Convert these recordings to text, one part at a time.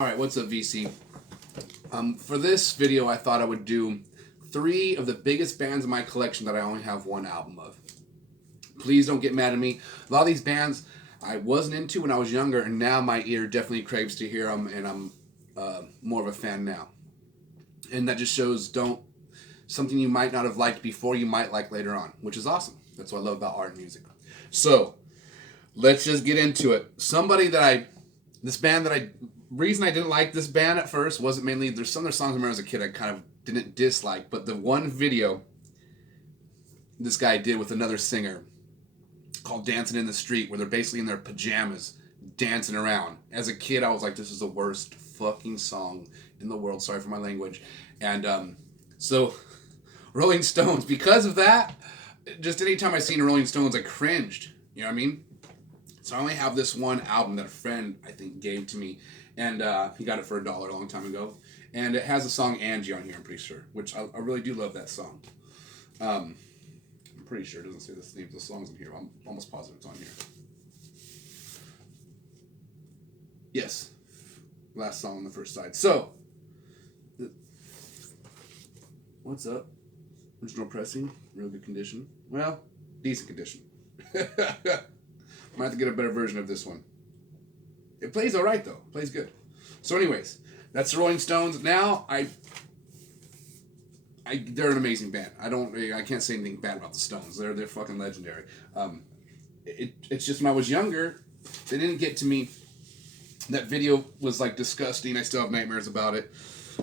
Alright, what's up, VC? For this video, I thought I would do 3 of the biggest bands in my collection that I only have one album of. Please don't get mad at me. A lot of these bands I wasn't into when I was younger, and now my ear definitely craves to hear them, and I'm more of a fan now. And that just shows something you might not have liked before you might like later on, which is awesome. That's what I love about art and music. So, let's just get into it. Reason I didn't like this band at first wasn't mainly, there's some of their songs I remember as a kid I kind of didn't dislike, but the one video this guy did with another singer called Dancing in the Street, where they're basically in their pajamas dancing around. As a kid, I was like, this is the worst fucking song in the world. Sorry for my language. And so Rolling Stones, because of that, just anytime I seen Rolling Stones, I cringed. You know what I mean? So I only have this one album that a friend, I think, gave to me. And he got it for $1 a long time ago. And it has the song Angie on here, I'm pretty sure. Which I really do love that song. I'm pretty sure it doesn't say the name of the songs in here. I'm almost positive it's on here. Yes. Last song on the first side. So, what's up? Original pressing. Real good condition. Well, decent condition. Might have to get a better version of this one. It plays all right, though. It plays good. So anyways, that's the Rolling Stones. Now, they're an amazing band. I can't say anything bad about the Stones. They're fucking legendary. It's just when I was younger, they didn't get to me. That video was like disgusting. I still have nightmares about it.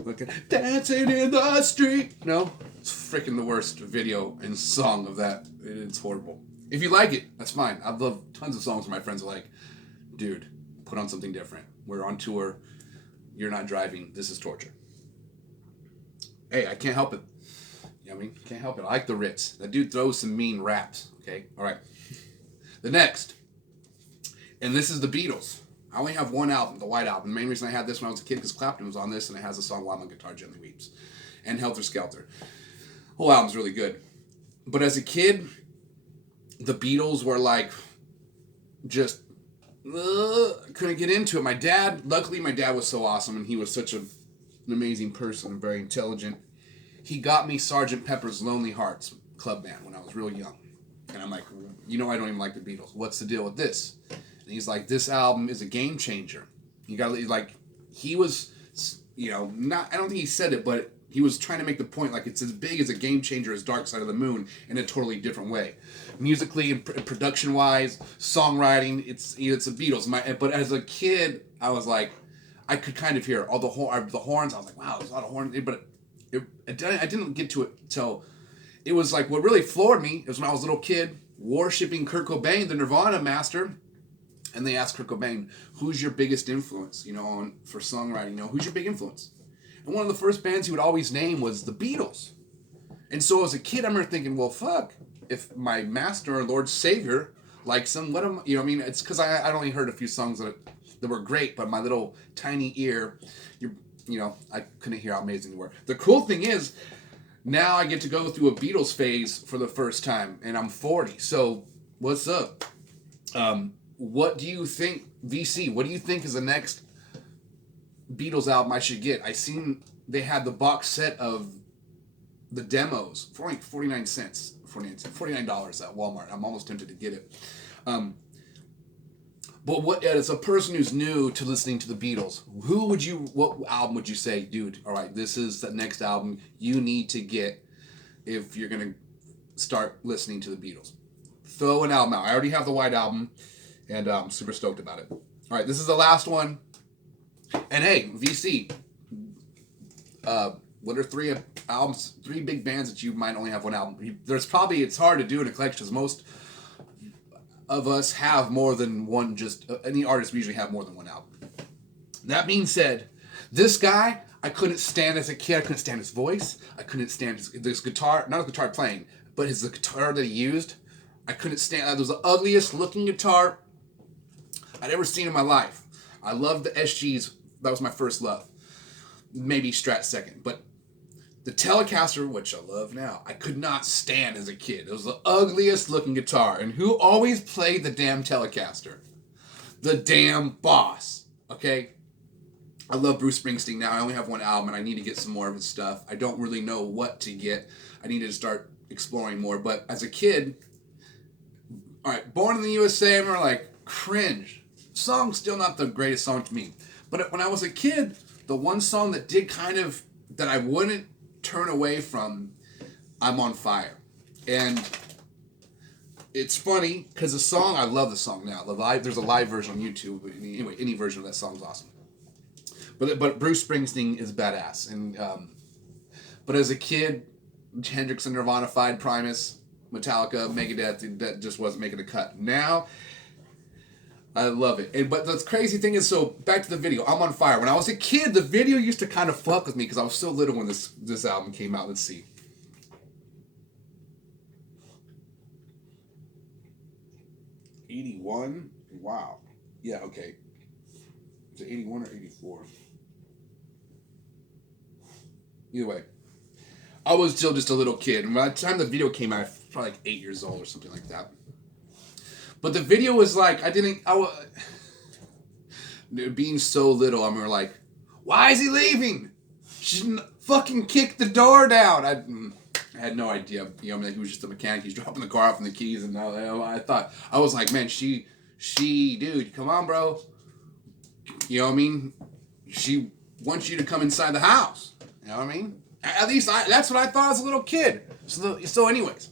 Look at Dancing in the Street. No, it's freaking the worst video and song of that. It's horrible. If you like it, that's fine. I've loved tons of songs where my friends are like, dude, put on something different. We're on tour. You're not driving. This is torture. Hey, I can't help it. You know what I mean? Can't help it. I like the Ritz. That dude throws some mean raps. Okay? All right. The next. And this is the Beatles. I only have one album, the White Album. The main reason I had this when I was a kid because Clapton was on this, and it has a song While My Guitar Gently Weeps. And Helter Skelter. Whole album's really good. But as a kid, the Beatles were like, just, couldn't get into it. Luckily my dad was so awesome, and he was such an amazing person and very intelligent. He got me Sgt. Pepper's Lonely Hearts Club Band when I was real young. And I'm like, I don't even like the Beatles. What's the deal with this? And he's like, this album is a game changer. You gotta, he was, not, I don't think he said it, but he was trying to make the point, like, it's as big as a game changer as Dark Side of the Moon in a totally different way. Musically and production-wise, songwriting, it's the Beatles. But as a kid, I was like, I could kind of hear all the horns. I was like, wow, there's a lot of horns. But I didn't get to it till it was like, what really floored me was when I was a little kid, worshiping Kurt Cobain, the Nirvana master. And they asked Kurt Cobain, who's your biggest influence, for songwriting, who's your big influence? And one of the first bands he would always name was the Beatles. And so as a kid, I remember thinking, well, fuck, if my master or Lord Savior likes them, what am, it's because I'd only heard a few songs that were great, but my little tiny ear, I couldn't hear how amazing they were. The cool thing is, now I get to go through a Beatles phase for the first time, and I'm 40, so what's up? What do you think, VC, what do you think is the next Beatles album I should get? I seen they had the box set of the demos for like 49 cents, $49 at Walmart. I'm almost tempted to get it. But as a person who's new to listening to the Beatles, what album would you say, dude, all right, this is the next album you need to get if you're going to start listening to the Beatles? Throw an album out. I already have the White Album, and I'm super stoked about it. All right, this is the last one. And hey, VC, what are 3 albums, 3 big bands that you might only have one album? It's hard to do in a collection because most of us have more than one, any artist we usually have more than one album. That being said, this guy, I couldn't stand as a kid. I couldn't stand his voice. I couldn't stand his guitar, not his guitar playing, but the guitar that he used. I couldn't stand, it was the ugliest looking guitar I'd ever seen in my life. I loved the SGs. That was my first love. Maybe Strat second. But the Telecaster, which I love now, I could not stand as a kid. It was the ugliest looking guitar. And who always played the damn Telecaster? The damn Boss. Okay? I love Bruce Springsteen now. I only have one album, and I need to get some more of his stuff. I don't really know what to get. I need to start exploring more. But as a kid, all right, Born in the USA, I'm like, cringe. Song's still not the greatest song to me. But when I was a kid, the one song that did kind of, that I wouldn't turn away from, I'm on Fire. And it's funny, because the song, I love the song now. There's a live version on YouTube. Anyway, any version of that song is awesome. But Bruce Springsteen is badass. And but as a kid, Hendrix and Nirvana, Fied Primus, Metallica, Megadeth, that just wasn't making a cut. Now, I love it. But the crazy thing is, so back to the video, I'm on Fire. When I was a kid, the video used to kind of fuck with me because I was so little when this album came out. Let's see. '81? Wow. Yeah, okay. Is it 81 or 84? Either way. I was still just a little kid. And by the time the video came out, I was probably like 8 years old or something like that. But the video was like, being so little, I remember like, why is he leaving? She fucking kicked the door down. I had no idea. You know, I mean, he was just a mechanic. He's dropping the car off in the keys. And I was like, man, dude, come on, bro. You know what I mean? She wants you to come inside the house. You know what I mean? At least that's what I thought as a little kid. So anyways,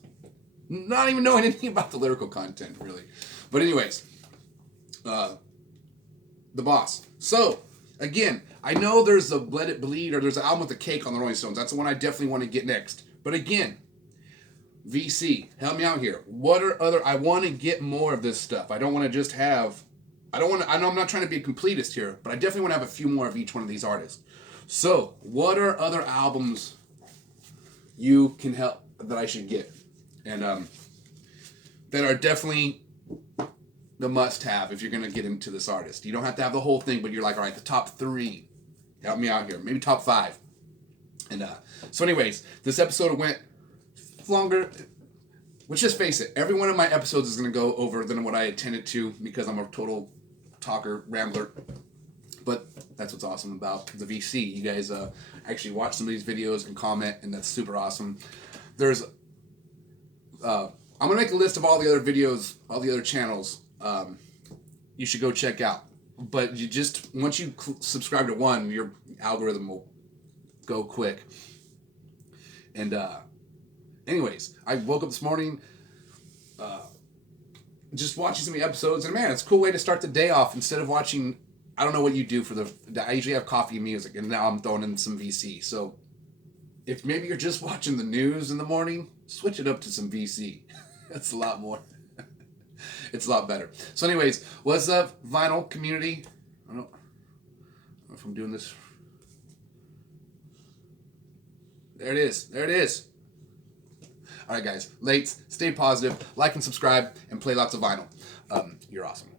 not even knowing anything about the lyrical content, really. But anyways, The Boss. So, again, I know there's a Let It Bleed, or there's an album with the Cake on the Rolling Stones. That's the one I definitely want to get next. But again, VC, help me out here. I want to get more of this stuff. I don't want to just have... I know I'm not trying to be a completist here, but I definitely want to have a few more of each one of these artists. So, what are other albums you can help that I should get? And that are definitely the must-have if you're going to get into this artist. You don't have to have the whole thing, but you're like, all right, the top 3. Help me out here. Maybe top 5. And so anyways, this episode went longer. Let's just face it. Every one of my episodes is going to go over than what I intended to because I'm a total talker, rambler. But that's what's awesome about the VC. You guys actually watch some of these videos and comment, and that's super awesome. I'm going to make a list of all the other videos, all the other channels you should go check out. But once you subscribe to one, your algorithm will go quick. And anyways, I woke up this morning just watching some of the episodes, and man, it's a cool way to start the day off instead of watching... I don't know what you do I usually have coffee and music, and now I'm throwing in some VC. So if maybe you're just watching the news in the morning, switch it up to some VC. That's a lot more. It's a lot better. So anyways, what's up, vinyl community? I don't know if I'm doing this. There it is. All right, guys. Lates, stay positive, like and subscribe, and play lots of vinyl. You're awesome.